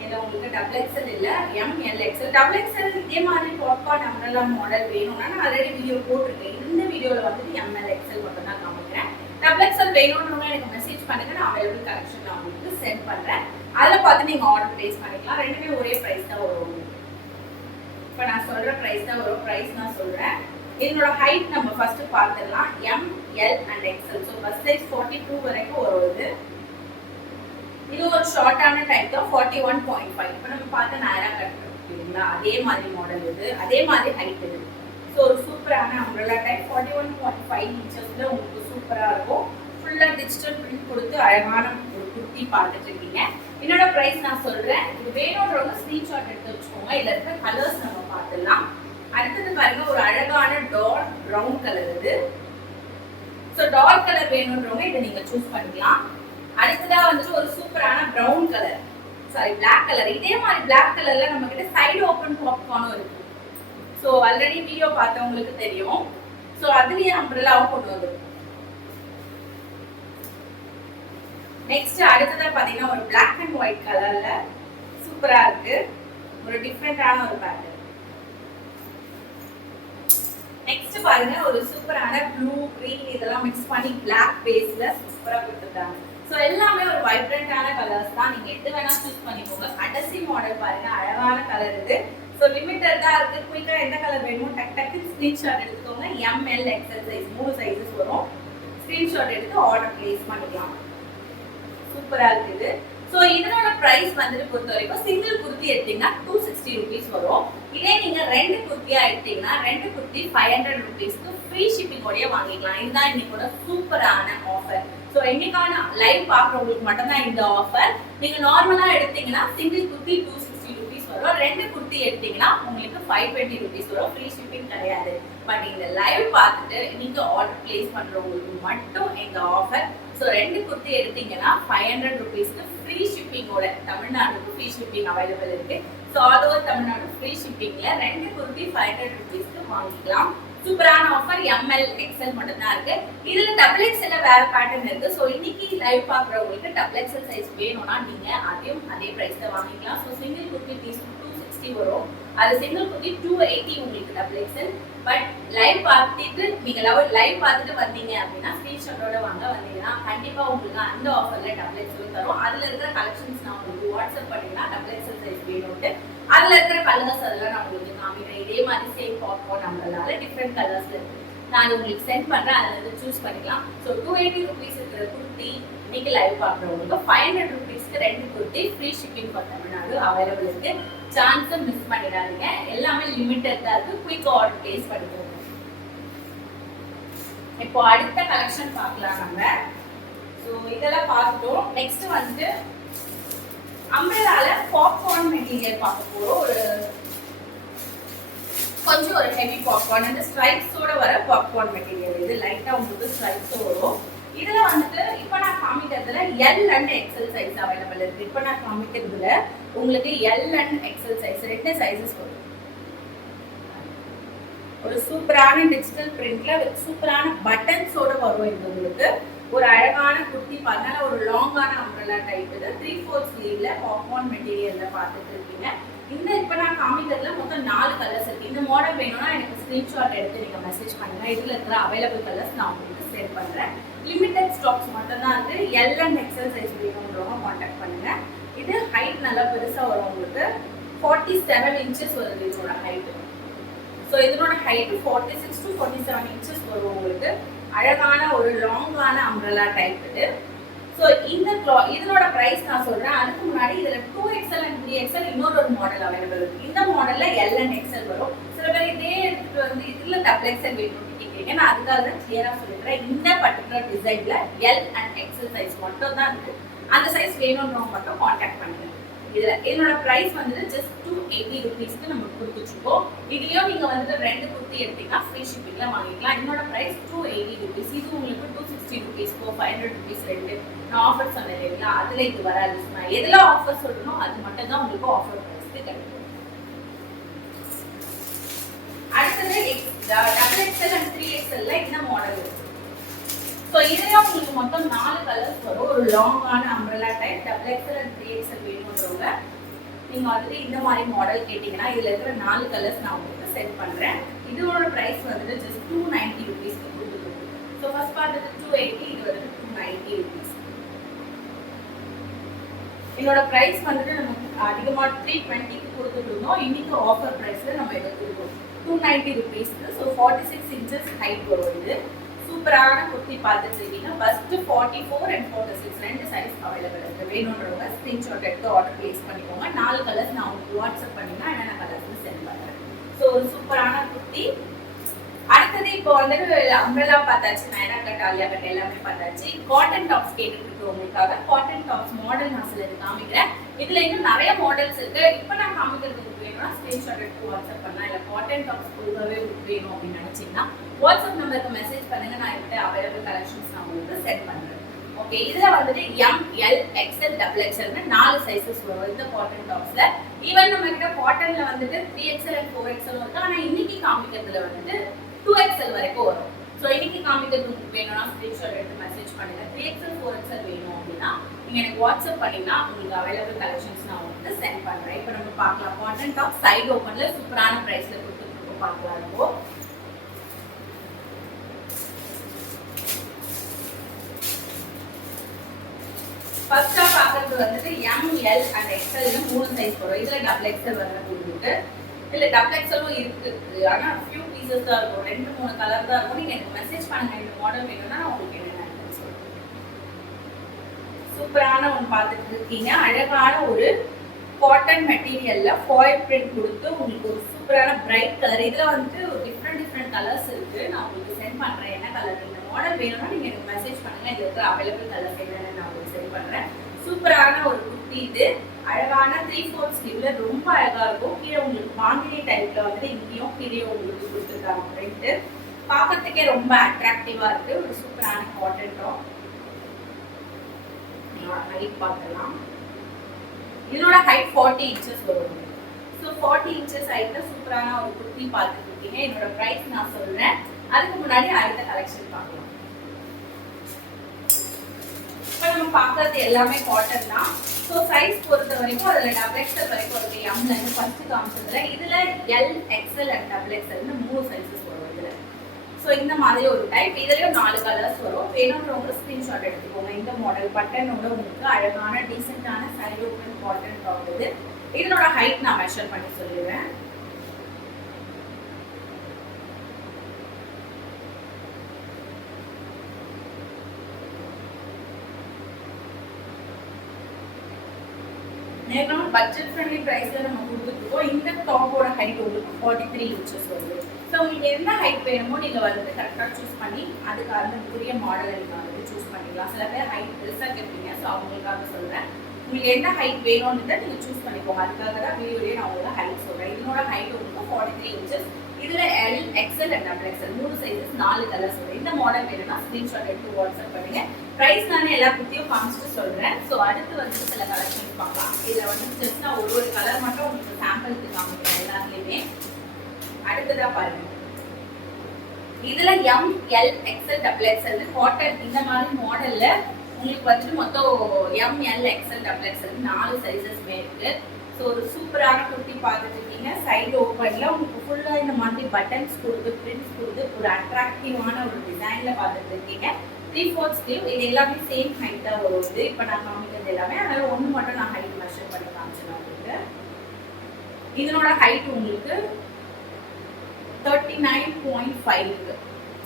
இதுல உங்களுக்கு டபுள் XL இல்ல, M, L, XL. Double XL இதே மாதிரி பாப்கார்ன் அம்ப்ரெல்லா மாடல் வேணும்னா நான் ஆல்ரெடி வீடியோ போட்டிருக்கேன். இந்த வீடியோல வந்துட்டு M, L, XL மட்டும் தான் காமிக்கிறேன். டபுள் XL வேணும்னு எனக்கு மெசேஜ் பண்ணுங்க. நான் அவைலபிள் கலெக்ஷன் நான் உங்களுக்கு சென்ட் பண்றேன். அதுல பார்த்து நீங்க ஆர்டர் பிளேஸ் பண்ணிக்கலாம். ரெண்டுமே ஒரே பிரைஸ் தான் வரும். இப்போ நான் சொல்ற பிரைஸ் தான் வரும். பிரைஸ் நான் சொல்றேன். இதனோட ஹைட் நம்ம ஃபர்ஸ்ட் பார்த்துடலாம். M, L and XL. So bus size 42 வரைக்கும் வருது. இது ஒரு ஷார்ட்டான டைப் தான் 41.5. இப்போ நம்ம பார்த்த நைரா கட் இருக்குங்களா, அதே மாதிரி மாடல் இது, அதே மாதிரி ஹைட் இது. ஸோ ஒரு சூப்பரான அம்ப்ரெல்லா டைப் 41.5 இன்ச்சஸ்ல உங்களுக்கு சூப்பரா இருக்கும். ஃபுல்லா டிஜிட்டல் பிரிண்ட் கொடுத்து அழகான ஒரு குர்த்தி பார்த்துட்டு இருக்கீங்க. என்னோட பிரைஸ் நான் சொல்றேன். இது வேணும்ன்றவங்க ஸ்கிரீன்ஷாட் எடுத்து வச்சுக்கோங்க. இதுல இருக்க கலர்ஸ் நம்ம பார்த்துடலாம். அடுத்தது பாருங்க ஒரு அழகான டார்க் பிரவுன் கலர் இது. சோ டார்க் கலர் வேணும்ன்றவங்க இதை நீங்க சூஸ் பண்ணிக்கலாம். அடுத்ததா வந்துட்டு ஒரு சூப்பரான brown colour, sorry black colour. இதே மாதிரி பிளாக் கலர்ல நம்ம கிட்ட சைடு ஓபன் பாப்கார்னும் இருக்கு. சோ ஆல்ரெடி வீடியோ பார்த்தவங்களுக்கு தெரியும். சோ அதுலயே அம்ப்ரெல்லாவும் கொண்டு வந்திருக்கும். நெக்ஸ்ட் அடுத்ததா பாத்தீங்கன்னா ஒரு பிளாக் அண்ட் ஒயிட் கலர்ல சூப்பரா இருக்கு. ஒரு டிஃபரெண்டான ஒரு பேட்டர்ன். நெக்ஸ்ட் பாருங்க ஒரு சூப்பரான ப்ளூ, கிரீன் இதெல்லாம் மிக்ஸ் பண்ணி பிளாக் பேஸ்ல சூப்பரா கொடுத்துட்டாங்க. சோ எல்லாமே ஒரு வைப்ரண்டான கலர்ஸ் தான். நீங்க எது வேணா சூஸ் பண்ணிக்கோங்க. கடைசி மாடல் பாருங்க அழகான கலர் இது. சோ லிமிட்டட் தான் இருக்கு. குயிக்கா எந்த கலர் வேணுமோ டக் டக்கு ஸ்கிரீன்ஷாட் எடுத்துக்கோங்க. M, L, XL size 3 sizes வரும். ஸ்கிரீன்ஷாட் எடுத்து ஆர்டர் பிளேஸ் பண்ணிக்கலாம். சூப்பரா இருக்குது. சோ இதனோட பிரைஸ் வந்துட்டு பொறுத்த வரைக்கும் சிங்கிள் குர்த்தி எடுத்தீங்கன்னா 260 rupees வரும். இதே நீங்க 2 குர்த்தியா எடுத்தீங்கன்னா 2 குர்த்தி 500 rupeesக்கு ஃப்ரீ ஷிப்பிங் ஓடயே வாங்கிக்கலாம். இதுதான் இன்னைக்கோட சூப்பரான ஆஃபர். சோ இன்னைக்கான லைவ் பாக்குறவங்களுக்கு மட்டும் தான் இந்த ஆஃபர். நீங்க நார்மலா எடுத்தீங்கன்னா சிங்கிள் குர்த்தி 260 rupees வரும். 2 குர்த்தி எடுத்தீங்கன்னா உங்களுக்கு 520 rupees வரும். ஃப்ரீ ஷிப்பிங் கிடையாது. பட் இந்த லைவ் பார்த்துட்டு நீங்க ஆர்டர் பிளேஸ் பண்றவங்களுக்கு மட்டும் இந்த ஆஃபர். ஸோ 2 குர்த்தி எடுத்தீங்கன்னா 500 rupeesக்கு ஃப்ரீ ஷிப்பிங்கோட தமிழ்நாடுக்கு ஃப்ரீ ஷிப்பிங் அவைலபிள் இருக்கு. So all over Tamil Nadu free ஷிப்பிங்ல 2 குர்த்தி 500 rupeesக்கு வாங்கிக்கலாம். சூப்பரான ஆஃபர். M, L, XL மட்டும் தான் இருக்கு. இதுல டபுள் XL வேற பேட்டர்ன் இருக்கு. ஸோ இன்னைக்கு லைவ் பாக்குறவங்களுக்கு டபுள் XL சைஸ் வேணும்னா நீங்க அதையும் அதே பிரைஸ்ல வாங்கிக்கலாம். ஸோ சிங்கிள் குர்த்தி 260 வரும். அது சிங்கிள் குர்த்தி 280 உங்களுக்கு டபுள் XL. பட் லைவ் பார்த்துட்டு நீங்க லைவ் பார்த்துட்டு வந்தீங்க அப்படின்னா ஸ்கிரீன்ஷாட்டோட வந்தீங்கன்னா கண்டிப்பா உங்களுக்கு அந்த ஆஃபர்ல டபுள் XL தரும். அதுல இருக்கிற கலெக்ஷன்ஸ் நான் உங்களுக்கு வாட்ஸ்அப் பண்ணீங்கன்னா டபுள் XL சைஸ் வேணும்ட்டு அதுல இருக்கிற கலர்ஸ் அதெல்லாம் நான் உங்களுக்கு காமிக்கிறேன். இதே மாதிரி சேம் பாப்கார்ன் நம்மளால டிஃப்ரெண்ட் கலர்ஸ்ல இருக்கு. நான் உங்களுக்கு சென்ட் பண்றேன். அதுல இருந்து சூஸ் பண்ணிக்கலாம். ஸோ 280 rupees இருக்கிற குர்த்தி இன்னைக்கு லைவ் பாக்குறவங்களுக்கு 500 rupeesக்கு 2 kurti free shipping for Tamil Nadu available இருக்கு. சான்ஸை மிஸ் பண்ணிடாதீங்க. எல்லாமே லிமிட்டட் தான் இருக்கு. குயிக் ஆர்டர் பிளேஸ் பண்ணிக்கோங்க. இப்போ அடுத்த கலெக்ஷன் பார்க்கலாம் நம்ம. ஸோ இதெல்லாம் பார்த்துட்டோம். நெக்ஸ்ட் வந்து அம்ப்ரெல்லால பாப்கார்ன் மெட்டீரியல் பார்க்க போறோம். ஒரு கொஞ்சம் ஒரு ஹெவி பாப்கார்ன், அந்த ஸ்ட்ரைப்ஸோட வர பாப்கார்ன் மெட்டீரியல். இது லைட்டா உங்களுக்கு ஸ்ட்ரைப்ஸ் வரும். இதுல வந்துட்டு இப்ப நான் காமிக்கிறதுல L and XL size available இருக்கு. இப்ப நான் காமிக்கிறதுல உங்களுக்கு L and XL size 2 sizes வரும். ஒரு சூப்பரான டிஜிட்டல் பிரிண்ட்ல சூப்பரான பட்டன்ஸோட வரும். இது உங்களுக்கு ஒரு அழகான குர்த்தி பண்ணல, ஒரு லாங்கான அம்ப்ரெல்லா டைப். இது 3/4 ஸ்லீவ்ல பாப்கார்ன் மெட்டீரியல்ல பார்த்துட்டு இருக்கீங்க. இந்த இப்ப நான் காமிக்கிறதுல மொத்தம் 4 கலர்ஸ் இருக்கு. இந்த மாடல் வேணும்னா எனக்கு ஸ்கிரீன்ஷாட் எடுத்து நீங்க மெசேஜ் பண்ணுங்க. இதுல இருக்கிற அவைலபிள் கலர்ஸ் நான் உங்களுக்கு சென்ட் பண்றேன். லிமிடெட் ஸ்டாக்ஸ் மட்டும் தான் இருக்கு. எல் அண்ட் எக்ஸல் சைஸ் வேணும்ன்றவங்க கான்டாக்ட் பண்ணுங்க. இது ஹைட் நல்லா பெருசா வரும். உங்களுக்கு 47 இன்ச்சஸ் வருது இதோட ஹைட். ஸோ இதனோட ஹைட் 46 to 47 இன்ச்சஸ் வரும். உங்களுக்கு அழகான ஒரு லாங்கான அம்ப்ரெல்லா டைப் இது. ஸோ இதனோட பிரைஸ் நான் சொல்றேன். அதுக்கு முன்னாடி இதுல 2XL and 3XL இன்னொரு மாடல் அவைலபிள் இருக்கு. இந்த மாடல்ல எல் அண்ட் எக்ஸல் வரும். சில பேர் இதே எடுத்துட்டு வந்து இதுல XXL வேணும்னு கேட்குறீங்க. நான் அதுக்காக தான் கிளியரா சொல்லிடுறேன். இந்த பர்டிகுலர் டிசைன்ல எல் அண்ட் எக்ஸல் சைஸ் மட்டும் தான் இருக்கு. அந்த சைஸ் வேணும்ன்றவங்க மட்டும் கான்டாக்ட் பண்ணுங்க. இதுல என்னோட பிரைஸ் வந்து ஜஸ்ட் 280 rupeesக்கு நம்ம கொடுத்துட்டு இருக்கோம். இதுலயும் நீங்க வந்து 2 குர்த்தி எடுத்தீங்கன்னா ஃப்ரீ ஷிப்பிங்ல வாங்கிக்கலாம். என்னோட பிரைஸ் 280 rupees. இது உங்களுக்கு 260 rupees 500 rupees ரெண்டு நான் ஆஃபர் சொன்னேன் இல்லைங்களா, அதுல இது வராது. நான் எதுல ஆஃபர் சொல்லணும் அது மட்டும் தான் உங்களுக்கு ஆஃபர் பிரைஸ்க்கு கிடைக்கும். அடுத்தது XXL and 3XLல இந்த மாடல் இருக்கு. ஸோ இதுல உங்களுக்கு மொத்தம் 4 கலர்ஸ் வரும். ஒரு லாங்கான umbrella type XXL and 3XL வேணும்ன்றவங்க நீங்க வந்துட்டு இந்த மாதிரி மாடல் கேட்டீங்கன்னா இதுல இருக்கிற 4 கலர்ஸ் நான் உங்களுக்கு சென்ட் பண்றேன். இதோட பிரைஸ் வந்துட்டு ஜஸ்ட் 290 rupeesக்கு கொடுத்துருக்கோம். ஸோ ஃபர்ஸ்ட் பார்த்தது 280, இது வந்து 290 rupees. என்னோட பிரைஸ் வந்துட்டு நம்ம அதிகமா 320க்கு கொடுத்துட்டு இருந்தோம். இன்னைக்கு ஆஃபர் பிரைஸ்ல நம்ம எடுத்துருக்கோம் 290 rupeesக்கு. ஸோ 46 inches ஹைட் வரும். இது சூப்பரான குர்த்தி பார்த்துட்டு இருக்கீங்க. ஃபர்ஸ்ட் 44 and 46 ரெண்டு சைஸ் அவைலபிள் இருக்கு. வேணும்ன்றவங்க ஸ்கிரீன்ஷாட் எடுத்து ஆர்டர் பிளேஸ் பண்ணிக்கோங்க. 4 கலர்ஸ் நான் உங்களுக்கு வாட்ஸ்அப் பண்ணினா என்னென்ன கலர்ஸ் சென்ட் பண்றேன். ஸோ ஒரு சூப்பரான குர்த்தி. அடுத்தது இப்போ வந்துட்டு அம்ப்ரெல்லா பார்த்தாச்சு, நைரா கட், ஆலியா கட் எல்லாமே பார்த்தாச்சு. காட்டன் டாப்ஸ் கேட்டுட்டு இருக்கு உங்களுக்காக. காட்டன் டாப்ஸ் மாடல் நான் சில காமிக்கிறேன். இதுல இன்னும் நிறைய மாடல்ஸ் இருக்கு. இப்போ நான் காமிக்கிறது வேணும்னா ஸ்கிரீன்ஷாட் எடுத்து வாட்ஸ்அப் பண்ணலாம். இல்லை காட்டன் டாப்ஸ் பொதுவாகவே வேணும் அப்படின்னு நினைச்சீங்கன்னா வாட்ஸ்அப் நம்பருக்கு மெசேஜ் பண்ணுங்க. நான் இப்போ அவைலபிள் கலெக்ஷன்ஸ் நான் உங்களுக்கு சென்ட் பண்றேன். ஓகே, இதுல வந்துட்டு ML XL XXL 4 சைஸஸ் வரும் இந்த காட்டன் டாப்ஸ்ல. ஈவன் நம்ம கிட்ட காட்டன்ல வந்துட்டு 3XL and 4XL இருக்கு. ஆனா இன்னைக்கு காமிக்கிறதுல வந்துட்டு 2XL வரைக்கும் வரும். ஸோ இன்னைக்கு காமிக்கிறது உங்களுக்கு வேணும்னா ஸ்கிரீன்ஷாட் எடுத்து மெசேஜ் பண்ணுங்க. 3XL 4XL வேணும் அப்படின்னா நீங்க எனக்கு வாட்ஸ்அப் பண்ணீங்கன்னா உங்களுக்கு அவைலபிள் கலெக்ஷன்ஸ் நான் உங்களுக்கு சென்ட் பண்றேன். இப்போ நம்ம பார்க்கலாம். காட்டன் டாப் சைடு ஓப்பன்ல சூப்பரான பிரைஸ்ல கொடுத்துட்டு பார்க்கலாம். இப்போ ஃபர்ஸ்டா பார்க்கறது வந்துட்டு ML and XL 3 சைஸ் வரும். இதுல XXL வரது உங்களுக்கு. இல்ல XXL இருக்கு. ஆனா few pieces தான் இருக்கும். 2-3 கலர் தான் இருக்கும். நீங்க எனக்கு மெசேஜ் பண்ணுங்க. இந்த மாடல் வேணும்னா உங்களுக்கு என்னன்னு சொல்றேன். சூப்பரான ஒன்னு பார்த்துட்டு இருக்கீங்க. அழகான ஒரு காட்டன் மெட்டீரியல்ல ஃபாயில் பிரிண்ட் கொடுத்து உங்களுக்கு ஒரு சூப்பரான பிரைட் கலர். இதுல வந்துட்டு ஒரு டிஃப்ரெண்ட் கலர்ஸ் இருக்கு. நான் உங்களுக்கு சென்ட் பண்றேன். என்ன கலர் இந்த மாடல் வேணும்னா நீங்க எனக்கு மெசேஜ் பண்ணுங்க. இதுல இருக்கிற அவைலபிள் கலர்ஸ் என்னன்னு நான் உங்களுக்கு சென்ட் பண்றேன். சூப்பரான ஒரு குர்த்தி. இது அழகான 3/4 ஸ்லீவ்ல ரொம்ப அழகா இருக்கும். கீழே உங்களுக்கு பாந்தினி டைப்ல வந்து இங்கேயும் கீழே உங்களுக்கு கொடுத்துருக்காங்க பிரிண்ட். பார்க்கறதுக்கே ரொம்ப அட்ராக்டிவா இருக்கு. ஒரு சூப்பரான காட்டன் டாப். ஹைட் பார்க்கலாம். இதனோட ஹைட் 40 இன்ச்சஸ் வரும். ஸோ 40 இன்ச்சஸ் ஹைட்ல சூப்பரான ஒரு குர்த்தி பார்த்துட்டு இருக்கீங்க. என்னோட பிரைஸ் நான் சொல்றேன். அதுக்கு முன்னாடி அடுத்த கலெக்ஷன் பார்க்கலாம். இப்போ நம்ம பார்க்கறது எல்லாமே காட்டன் தான். ஸோ சைஸ் பொறுத்த வரைக்கும் அதில் XXL வரைக்கும் இருக்கு. எம்ல இருந்து ஃபர்ஸ்ட் காமிச்சதுல இதுல L, XL and XXL 3 sizes வரும் இதுல. ஸோ இந்த மாதிரி ஒரு டைப். இதுலயும் 4 கலர்ஸ் வரும். வேணும்ன்றவங்க ஸ்கிரீன்ஷாட் எடுத்துக்கோங்க. இந்த மாடல் பட்டனோட உங்களுக்கு அழகான டீசென்டான சைடு ஓப்பன் காட்டன் டாப் இது. இதனோட ஹைட் நான் மெஷர் பண்ணி சொல்லிடுறேன். நேரம் பட்ஜெட் ஃப்ரெண்ட்லி பிரைஸ்ல நம்ம கொடுத்துருக்கோம். இந்த டாப்போட ஹைட் உங்களுக்கு 43 இன்ச்சஸ் வருது. ஸோ உங்களுக்கு என்ன ஹைட் வேணுமோ நீங்கள் வந்துட்டு கரெக்டாக சூஸ் பண்ணி அதுக்கு அதுக்குரிய மாடலை நீங்கள் வந்துட்டு சூஸ் பண்ணிக்கலாம். சில பேர் ஹைட் பெருசாக கேட்பீங்க. ஸோ அவங்களுக்காக சொல்கிறேன். உங்களுக்கு என்ன ஹைட் வேணும்னு நீங்கள் சூஸ் பண்ணிக்கோங்க. அதுக்காக தான் வீடியோலேயே நான் உங்களுக்கு ஹைட் சொல்கிறேன். இதனோட ஹைட் உங்களுக்கு 43 இன்ச்சஸ். இதுல L, XL and XXL மூணு சைஸஸ் 4 கலர்ஸ் வரும். இந்த மாடல் வேணும்னா ஸ்கிரீன்ஷாட் எடுத்து வாட்ஸ்அப் பண்ணுங்க. பிரைஸ் நான் எல்லா குத்தியும் காமிச்சிட்டு சொல்றேன். ஸோ அடுத்து வந்து சில கலெக்ஷன்ஸ் பார்க்கலாம். இதுல வந்து ஜஸ்ட் நான் ஒரு கலர் மட்டும் உங்களுக்கு சாம்பிளுக்கு காமிக்கிறேன் எல்லாத்துலயுமே. அடுத்ததா பாருங்க. இதுல M, L, XL, XXL cotton இந்த மாதிரி மாடல்ல உங்களுக்கு வந்துட்டு மொத்தம் M, L, XL, XXL 4 சைஸஸ்மே இருக்கு. ஸோ ஒரு சூப்பரான குர்த்தி பார்த்துட்டு இருக்கீங்க. சைடு ஓப்பன்ல உங்களுக்கு ஃபுல்லா இந்த மாதிரி பட்டன்ஸ் கொடுத்து பிரிண்ட்ஸ் கொடுத்து ஒரு அட்ராக்டிவான ஒரு டிசைன்ல பார்த்துட்டு இருக்கீங்க. 3/4 ஸ்லீவ் இது எல்லாமே சேம் ஹைட் தான் வருது. இப்போ நான் காமிக்கிறது எல்லாமே அதனால ஒன்று மட்டும் நான் ஹைட் மெஷர் பண்ணி காமிச்சேன் உங்களுக்கு. இதனோட ஹைட் உங்களுக்கு 39.5 இருக்கு.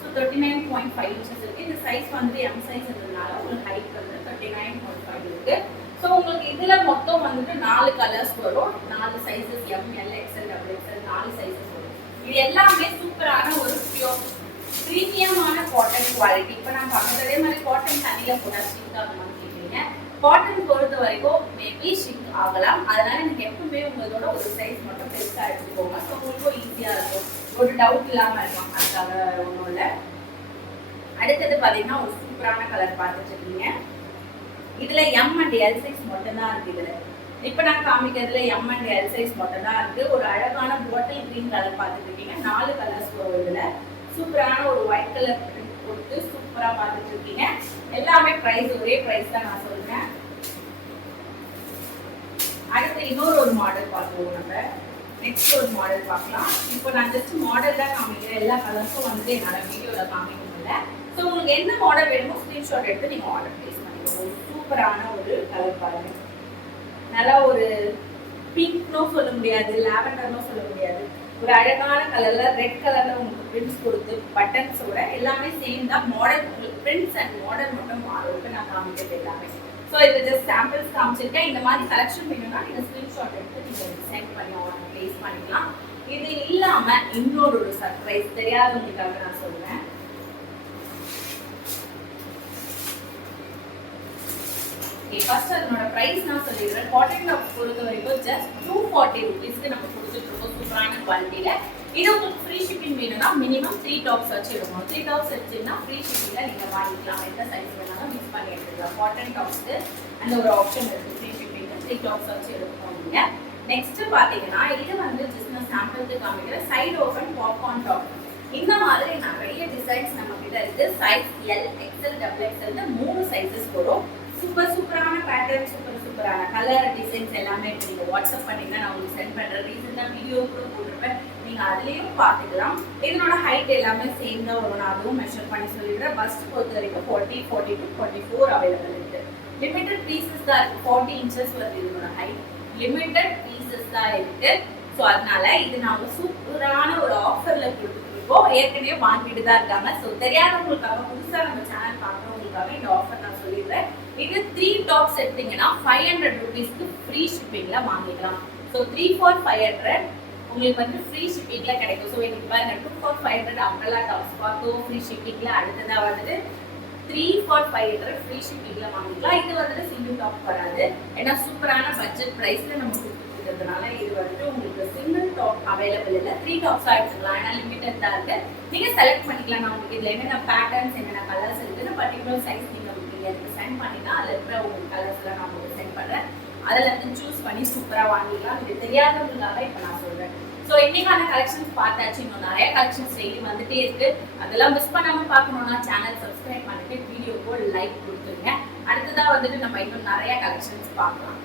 ஸோ 39.5 இன்ச்சஸ் இருக்கு. இந்த சைஸ் வந்து M சைஸ் இருந்ததுனால உங்களுக்கு ஹைட் வந்து 39.5 இருக்கு. ஸோ உங்களுக்கு இதுல மொத்தம் வந்துட்டு 4 கலர்ஸ் வரும். 4 sizes M, L, XL, XXL 4 sizes வரும். இது எல்லாமே சூப்பரான ஒரு பியூர் பிரீமியமான காட்டன் குவாலிட்டி. இப்போ நான் பார்க்கறதே மாதிரி காட்டன் தண்ணியில போட்டா ஷிங்க் ஆகுமான்னு கேட்குறீங்க. காட்டன் பொறுத்த வரைக்கும் மேபி ஷிங்க் ஆகலாம். அதனால நீங்க எப்பவுமே உங்களோட ஒரு சைஸ் மட்டும் பெருசா எடுத்துக்கோங்க. ஸோ உங்களுக்கும் ஈஸியா இருக்கும், ஒரு டவுட் இல்லாம இருக்கும். அதுக்காக ஒன்றும் இல்லை. அடுத்தது பாத்தீங்கன்னா ஒரு சூப்பரான கலர் பார்த்துட்டு இருக்கீங்க. இதுல M and L சைஸ் மட்டும் தான் இருக்கு. இதுல இப்ப நான் காமிக்கிறதுல M and L சைஸ் மட்டும் தான் இருக்கு. ஒரு அழகான பாட்டில் கிரீன் கலர் பார்த்துட்டு இருக்கீங்க. 4 கலர்ஸ் வரும். இதுல சூப்பரான ஒரு ஒயிட் கலர் பிரிண்ட் கொடுத்து சூப்பரா பார்த்துட்டு இருக்கீங்க. எல்லாமே பிரைஸ் ஒரே பிரைஸ் தான் நான் சொல்றேன். அடுத்து இன்னொரு ஒரு மாடல் பார்த்துருவோம். நம்ம நெக்ஸ்ட் ஒரு மாடல் பார்க்கலாம். இப்போ நான் ஜஸ்ட் மாடல் தான் காமிக்கிறேன். எல்லா கலர்ஸும் வந்து என்னோட வீடியோல காமிக்க முடியல. ஸோ உங்களுக்கு என்ன மாடல் வேணுமோ ஸ்கிரீன்ஷாட் எடுத்து நீங்க ஆர்டர் பிளேஸ் பண்ணிக்கோங்க. சூப்பரான ஒரு கலர் பாருங்க. நல்லா ஒரு பிங்க்னோ சொல்ல முடியாது, லாவெண்டர்னோ சொல்ல முடியாது. ஒரு அழகான கலர்ல ரெட் கலர்ல உங்களுக்கு பிரிண்ட்ஸ் கொடுத்து பட்டன்ஸோட எல்லாமே சேம் தான். மாடல் உங்களுக்கு பிரிண்ட்ஸ் அண்ட் மாடல் மட்டும் மாறும். இப்போ நான் காமிக்கிறது எல்லாமே. ஸோ இது ஜஸ்ட் சாம்பிள்ஸ் காமிச்சிருக்கேன். இந்த மாதிரி கலெக்ஷன் வேணும்னா நீங்க ஸ்கிரீன்ஷாட் எடுத்து நீங்க சென்ட் பண்ணி ஆர்டர் பிளேஸ் பண்ணிக்கலாம். இது இல்லாம இன்னொரு ஒரு சர்ப்ரைஸ் தெரியாதவங்களுக்காக நான் சொல்றேன். ஃபர்ஸ்ட் அதனோட பிரைஸ் நான் சொல்லிடுறேன். காட்டன் டாப் பொறுத்த வரைக்கும் ஜஸ்ட் 240 ரூபீஸ்க்கு நம்ம கொடுத்துட்டு இருக்கோம் சூப்பரான குவாலிட்டியில. இது உங்களுக்கு ஃப்ரீ ஷிப்பிங் வேணும்னா மினிமம் 3 டாப்ஸ் வச்சு எடுக்கணும். 3 டாப்ஸ் வச்சுன்னா ஃப்ரீ ஷிப்பிங்ல நீங்க வாங்கிக்கலாம். எந்த சைஸ் வேணாலும் மிக்ஸ் பண்ணி எடுத்துக்கலாம். காட்டன் டாப்ஸ்க்கு அந்த ஒரு ஆப்ஷன் இருக்கு. ஃப்ரீ ஷிப்பிங்ல 3 டாப்ஸ் வச்சு எடுக்கணும் நீங்க. நெக்ஸ்ட் பாத்தீங்கன்னா இது வந்து ஜஸ்ட் நான் சாம்பிளுக்கு காமிக்கிற சைடு ஓபன் பாப்கார்ன் டாப். இந்த மாதிரி நிறைய டிசைன்ஸ் நம்ம கிட்ட இருக்கு. Size L, XL, XXL 3 sizes வரும். சூப்பரான பேட்டர்ன், சூப்பரான கலர் டிசைன்ஸ் எல்லாமே நீங்க வாட்ஸ்அப் பண்ணீங்கன்னா நான் உங்களுக்கு சென்ட் பண்றேன். ரீசெண்டா வீடியோ கூட போட்டிருப்பேன், நீங்க அதுலயும் பாத்துக்கலாம். இதனோட ஹைட் எல்லாமே சேம் தான் வரும். நான் அதுவும் மெஷர் பண்ணி சொல்லிடுறேன். பஸ்ட் பொறுத்த வரைக்கும் 40, 42, 44 அவைலபிள் இருக்கு. லிமிட்டட் பீசஸ் தான் இருக்கு. 40 இன்ச்சஸ் வருது இதனோட ஹைட். லிமிட்டட் பீசஸ் தான் இருக்கு. ஸோ அதனால இது நாங்க சூப்பரான ஒரு ஆஃபர்ல கொடுத்துருக்கோம். ஏற்கனவே வாங்கிட்டு தான் இருக்காங்க. ஸோ தெரியாதவங்களுக்காக புதுசா நம்ம சேனல் பார்க்குறவங்களுக்காக இந்த ஆஃபர் நான் சொல்லிடுறேன். இது 3 டாப்ஸ் எடுத்தீங்கன்னா 500 ரூபீஸ்க்கு ஃப்ரீ ஷிப்பிங்ல வாங்கிக்கலாம். ஸோ 3 for 500 உங்களுக்கு வந்து ஃப்ரீ ஷிப்பிங்ல கிடைக்கும். ஸோ இன்னைக்கு பாருங்க 2 for 500 அம்பரலா டாப்ஸ் பார்த்தோம் ஃப்ரீ ஷிப்பிங்ல. அடுத்ததா வந்துட்டு 3 for 500 ஃப்ரீ ஷிப்பிங்ல வாங்கிக்கலாம். இது வந்துட்டு சிங்கிள் டாப் வராது. ஏன்னா சூப்பரான பட்ஜெட் பிரைஸ்ல நம்ம கொடுத்துருக்கிறதுனால இது வந்துட்டு உங்களுக்கு சிங்கிள் டாப் அவைலபிள் இல்லை. 3 டாப்ஸா எடுத்துக்கலாம். ஏன்னா லிமிட்டட் தான் இருக்கு. நீங்க செலக்ட் பண்ணிக்கலாம். நான் உங்களுக்கு இதுல என்னென்ன பேட்டர்ன்ஸ் என்னென்ன கலர்ஸ் இருக்குன்னு பர்டிகுலர் சைஸ் நீங்க எனக்கு சென்ட் பண்ணினா அதில் இருக்கிற உங்களுக்கு கலர்ஸ்லாம் நான் உங்களுக்கு சென்ட் பண்ணுறேன். அதில் வந்து சூஸ் பண்ணி சூப்பராக வாங்கிக்கலாம். இது தெரியாதவங்களுக்காக இப்போ நான் சொல்கிறேன். ஸோ இன்னைக்கான கலெக்ஷன்ஸ் பார்த்தாச்சு. இன்னும் நிறைய கலெக்ஷன்ஸ் டெய்லி வந்துட்டே இருக்கு. அதெல்லாம் மிஸ் பண்ணாமல் பார்க்கணுன்னா சேனல் சப்ஸ்கிரைப் பண்ணிட்டு வீடியோக்கு லைக் கொடுத்துருங்க. அடுத்ததாக வந்துட்டு நம்ம இன்னும் நிறைய கலெக்ஷன்ஸ் பார்க்கலாம்.